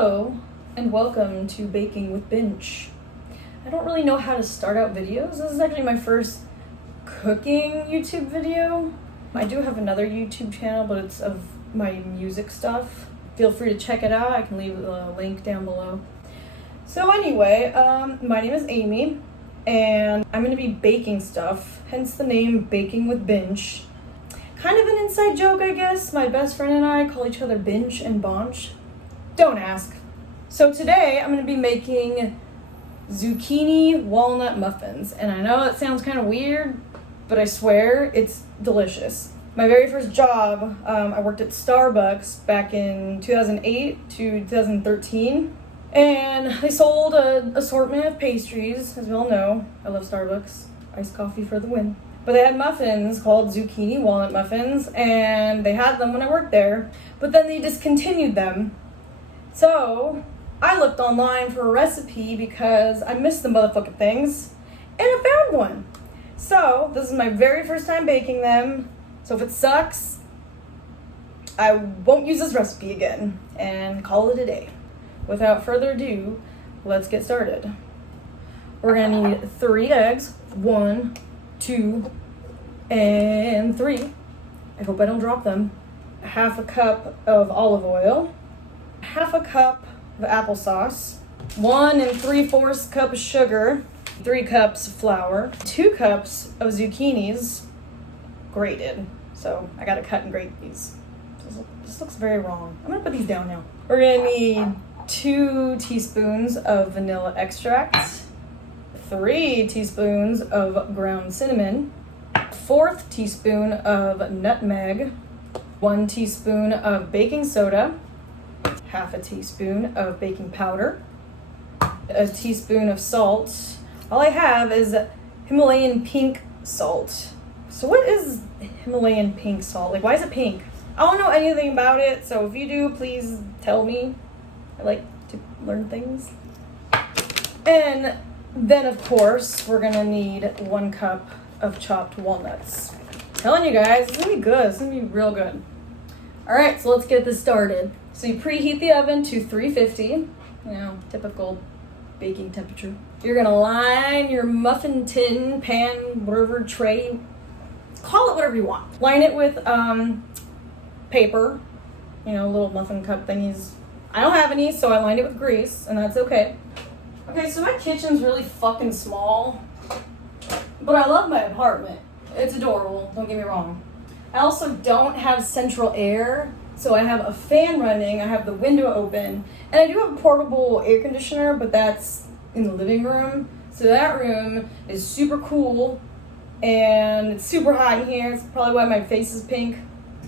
Hello and welcome to Baking with Binch. I don't really know how to start out videos. This is actually my first cooking YouTube video. I do have another YouTube channel, but it's of my music stuff. Feel free to check it out. I can leave a link down below. So anyway, my name is Amy, and I'm going to be baking stuff, hence the name Baking with Binch. Kind of an inside joke, I guess. My best friend and I call each other Binch and Bonch. Don't ask. So today I'm going to be making zucchini walnut muffins, and I know it sounds kind of weird, but I swear it's delicious. My very first job, I worked at Starbucks back in 2008 to 2013, and they sold an assortment of pastries. As we all know, I love Starbucks. Iced coffee for the win. But they had muffins called zucchini walnut muffins, and they had them when I worked there, but then they discontinued them. So I looked online for a recipe because I missed the motherfucking things, and I found one. So this is my very first time baking them. So if it sucks, I won't use this recipe again and call it a day. Without further ado, let's get started. We're gonna need 3 eggs. 1, 2, and 3. I hope I don't drop them. Half a cup of olive oil. Half a cup of applesauce. 1 3/4 cup of sugar. 3 cups of flour. 2 cups of zucchinis, grated. So I gotta cut and grate these. This looks very wrong. I'm gonna put these down now. We're gonna need 2 teaspoons of vanilla extract. 3 teaspoons of ground cinnamon, 1/4 teaspoon of nutmeg, 1 teaspoon of baking soda, half a teaspoon of baking powder, a teaspoon of salt. All I have is Himalayan pink salt. So what is Himalayan pink salt? Like, why is it pink? I don't know anything about it, so if you do, please tell me. I like to learn things. And then, of course, we're gonna need 1 cup of chopped walnuts. I'm telling you guys, it's gonna be good. It's gonna be real good. All right, so let's get this started. So you preheat the oven to 350, typical baking temperature. You're gonna line your muffin tin, pan, whatever tray, call it whatever you want. Line it with paper, little muffin cup thingies. I don't have any, so I lined it with grease, and that's okay. Okay, so my kitchen's really fucking small, but I love my apartment. It's adorable, don't get me wrong. I also don't have central air, so I have a fan running, I have the window open, and I do have a portable air conditioner, but that's in the living room. So that room is super cool, and it's super hot in here. It's probably why my face is pink.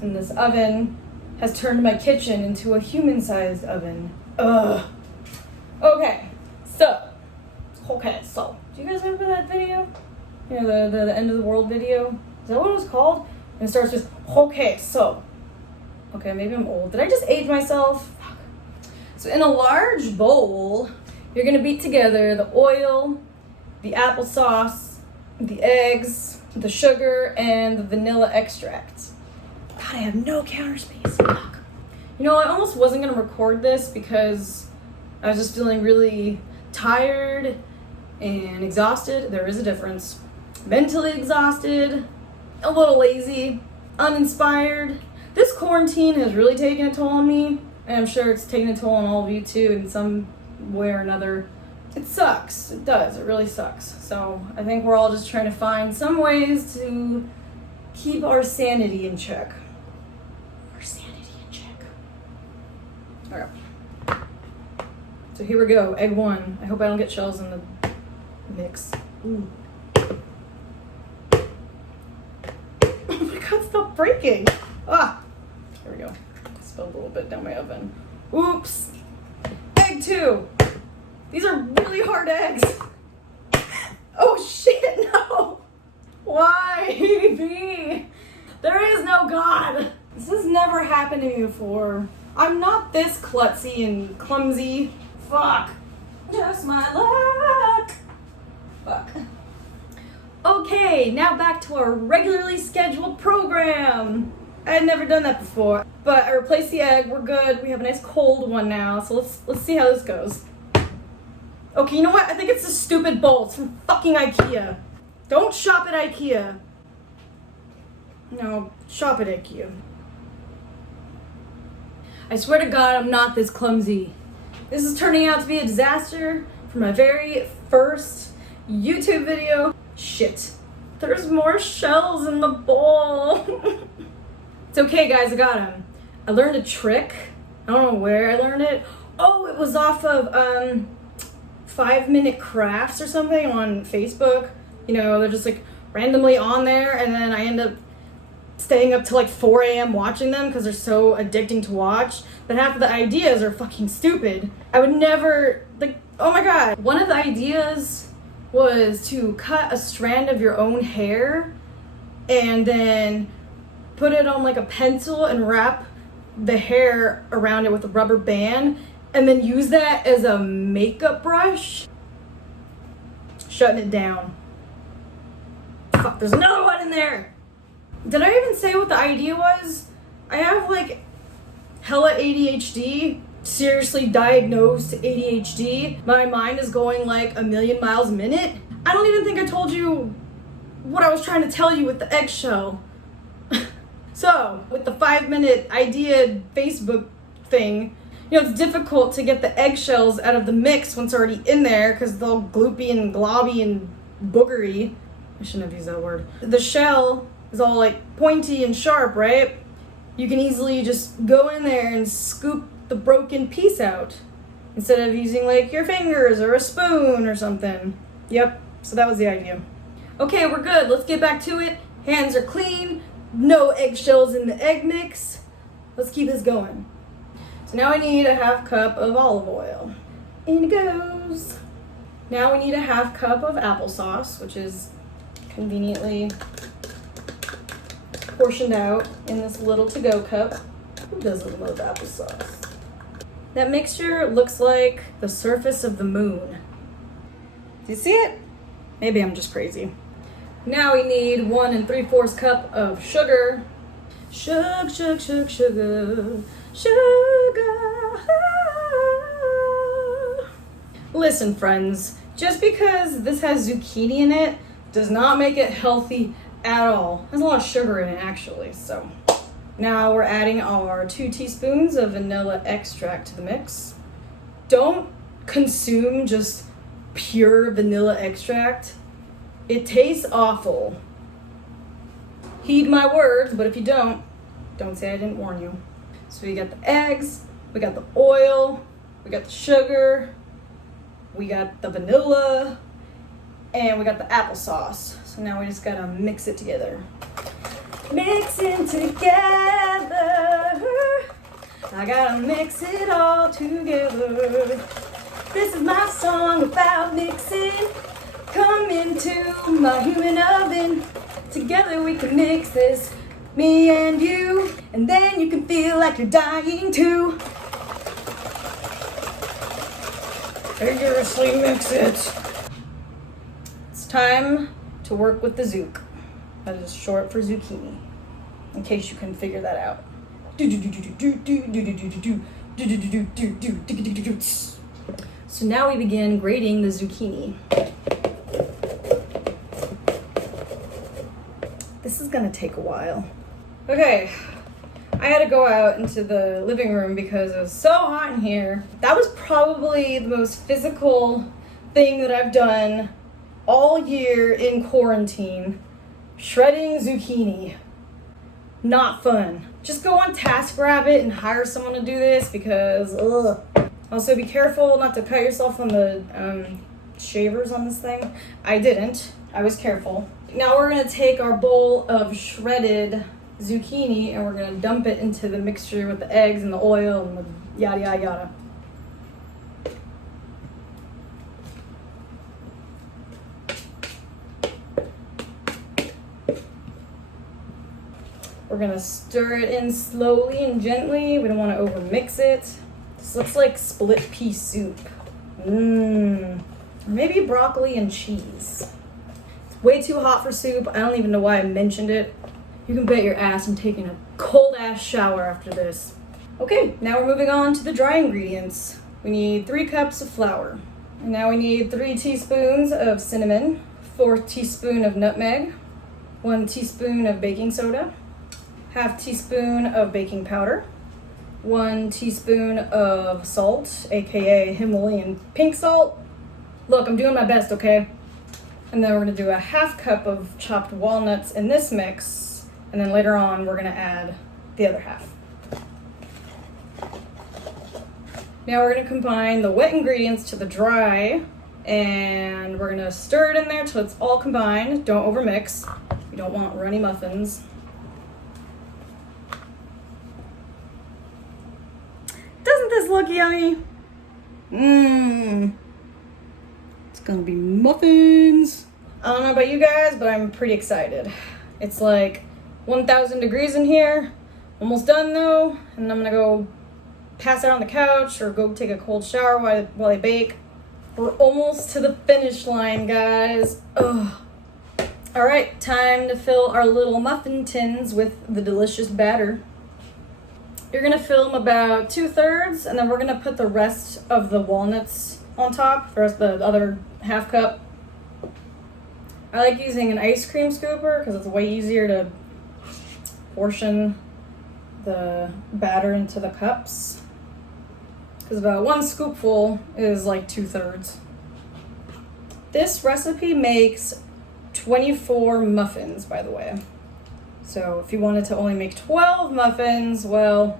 And this oven has turned my kitchen into a human-sized oven. Ugh. Okay, so, do you guys remember that video? The end of the world video? Is that what it was called? And it starts with, okay, maybe I'm old. Did I just age myself? Fuck. So in a large bowl, you're gonna beat together the oil, the applesauce, the eggs, the sugar, and the vanilla extract. God, I have no counter space. Fuck. I almost wasn't gonna record this because I was just feeling really tired and exhausted. There is a difference. Mentally exhausted, a little lazy, uninspired. This quarantine has really taken a toll on me, and I'm sure it's taken a toll on all of you too in some way or another. It sucks. It does. It really sucks. So I think we're all just trying to find some ways to keep our sanity in check. Alright. So here we go. Egg 1. I hope I don't get shells in the mix. Ooh. Oh my god, stop breaking! Ah! Here we go. Spilled a little bit down my oven. Oops! Egg 2! These are really hard eggs! Oh shit, no! Why me? There is no God! This has never happened to me before. I'm not this klutzy and clumsy. Fuck. Just my luck. Fuck. Okay, now back to our regularly scheduled program. I had never done that before. But I replaced the egg, we're good. We have a nice cold one now, so let's see how this goes. Okay, you know what? I think it's a stupid bowl. It's from fucking IKEA. Don't shop at IKEA. No, shop at IKEA. I swear to God, I'm not this clumsy. This is turning out to be a disaster for my very first YouTube video. Shit. There's more shells in the bowl. It's okay, guys, I got them. I learned a trick. I don't know where I learned it. Oh, it was off of 5-minute crafts or something on Facebook. You know, they're just like randomly on there, and then I end up staying up till like 4 a.m. watching them because they're so addicting to watch. But half of the ideas are fucking stupid. I would never, like, oh my God. One of the ideas was to cut a strand of your own hair and then put it on like a pencil and wrap the hair around it with a rubber band and then use that as a makeup brush. Shutting it down. Fuck, there's another one in there. Did I even say what the idea was? I have like hella ADHD, seriously diagnosed ADHD. My mind is going like a million miles a minute. I don't even think I told you what I was trying to tell you with the eggshell. So, with the 5-minute idea Facebook thing, you know, it's difficult to get the eggshells out of the mix once they're already in there because they're all gloopy and globby and boogery. I shouldn't have used that word. The shell is all like pointy and sharp, right? You can easily just go in there and scoop the broken piece out instead of using like your fingers or a spoon or something. Yep, so that was the idea. Okay, we're good. Let's get back to it. Hands are clean. No eggshells in the egg mix. Let's keep this going. So now I need a 1/2 cup of olive oil. In it goes. Now we need a 1/2 cup of applesauce, which is conveniently portioned out in this little to-go cup. Who doesn't love applesauce? That mixture looks like the surface of the moon. Do you see it? Maybe I'm just crazy. Now we need 1 3/4 cup of sugar. Sugar. Listen, friends, just because this has zucchini in it does not make it healthy at all. There's a lot of sugar in it, actually, so. Now we're adding our 2 teaspoons of vanilla extract to the mix. Don't consume just pure vanilla extract. It tastes awful. Heed my words, but if you don't say I didn't warn you. So we got the eggs, we got the oil, we got the sugar, we got the vanilla, and we got the applesauce. So now we just gotta mix it together. Mixing together. I gotta mix it all together. This is my song about mixing. Come into my human oven. Together we can mix this, me and you. And then you can feel like you're dying too. Vigorously mix it. It's time to work with the zook. That is short for zucchini, in case you couldn't figure that out. So now we begin grating the zucchini. This is gonna take a while. Okay, I had to go out into the living room because it was so hot in here. That was probably the most physical thing that I've done all year in quarantine. Shredding zucchini. Not fun. Just go on TaskRabbit and hire someone to do this because, ugh. Also, be careful not to cut yourself on the shavers on this thing. I didn't. I was careful. Now we're going to take our bowl of shredded zucchini and we're going to dump it into the mixture with the eggs and the oil and the yada yada yada. We're going to stir it in slowly and gently. We don't want to overmix it. This looks like split pea soup. Maybe broccoli and cheese. It's way too hot for soup. I don't even know why I mentioned it. You can bet your ass I'm taking a cold ass shower after this. Okay, now we're moving on to the dry ingredients. We need 3 cups of flour. And now we need 3 teaspoons of cinnamon, 1/4 teaspoon of nutmeg, 1 teaspoon of baking soda, 1/2 teaspoon of baking powder, 1 teaspoon of salt, aka Himalayan pink salt. Look, I'm doing my best, okay? And then we're gonna do a 1/2 cup of chopped walnuts in this mix, and then later on we're gonna add the other half. Now we're gonna combine the wet ingredients to the dry, and we're gonna stir it in there till it's all combined. Don't overmix. You don't want runny muffins. Doesn't this look yummy? It's gonna be muffins. I don't know about you guys, but I'm pretty excited. It's like 1,000 degrees in here. Almost done though, and I'm gonna go pass out on the couch or go take a cold shower while I bake. We're almost to the finish line, guys. Ugh. All right, time to fill our little muffin tins with the delicious batter. You're gonna fill them about 2/3, and then we're gonna put the rest of the walnuts on top, the rest of the other 1/2 cup. I like using an ice cream scooper because it's way easier to portion the batter into the cups. Because about 1 scoopful is like 2/3. This recipe makes 24 muffins, by the way. So if you wanted to only make 12 muffins, well,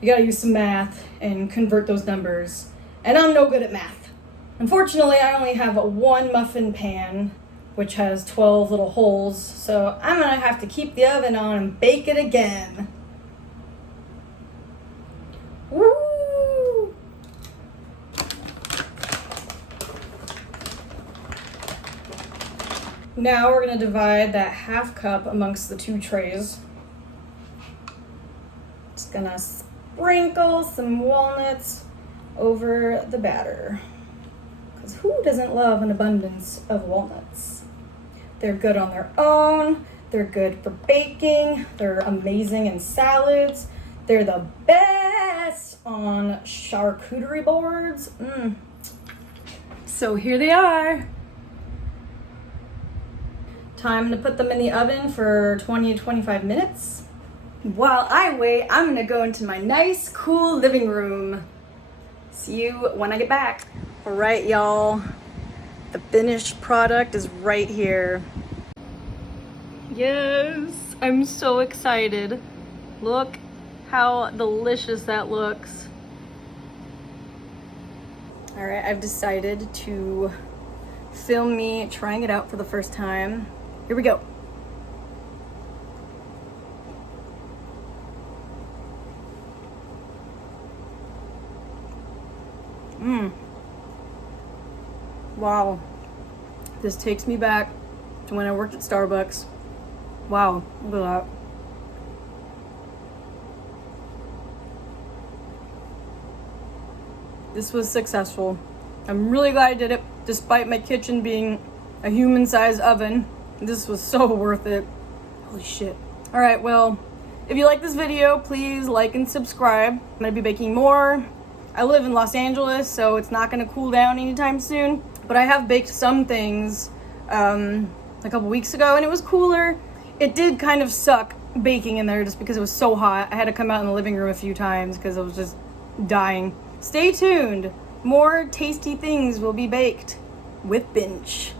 you gotta use some math and convert those numbers. And I'm no good at math. Unfortunately, I only have 1 muffin pan, which has 12 little holes, so I'm gonna have to keep the oven on and bake it again. Woo! Now we're gonna divide that 1/2 cup amongst the 2 trays. Just gonna sprinkle some walnuts over the batter. Because who doesn't love an abundance of walnuts? They're good on their own, they're good for baking, they're amazing in salads, they're the best on charcuterie boards. So here they are. Time to put them in the oven for 20 to 25 minutes. While I wait, I'm gonna go into my nice, cool living room. See you when I get back. All right, y'all. The finished product is right here. Yes, I'm so excited. Look how delicious that looks. All right, I've decided to film me trying it out for the first time. Here we go. Wow. This takes me back to when I worked at Starbucks. Wow, look at that. This was successful. I'm really glad I did it, despite my kitchen being a human-sized oven. This was so worth it. Holy shit. All right, well, if you like this video, please like and subscribe. I'm gonna be baking more. I live in Los Angeles, so it's not gonna cool down anytime soon. But I have baked some things a couple weeks ago, and it was cooler. It did kind of suck baking in there just because it was so hot. I had to come out in the living room a few times because I was just dying. Stay tuned. More tasty things will be baked with Binch.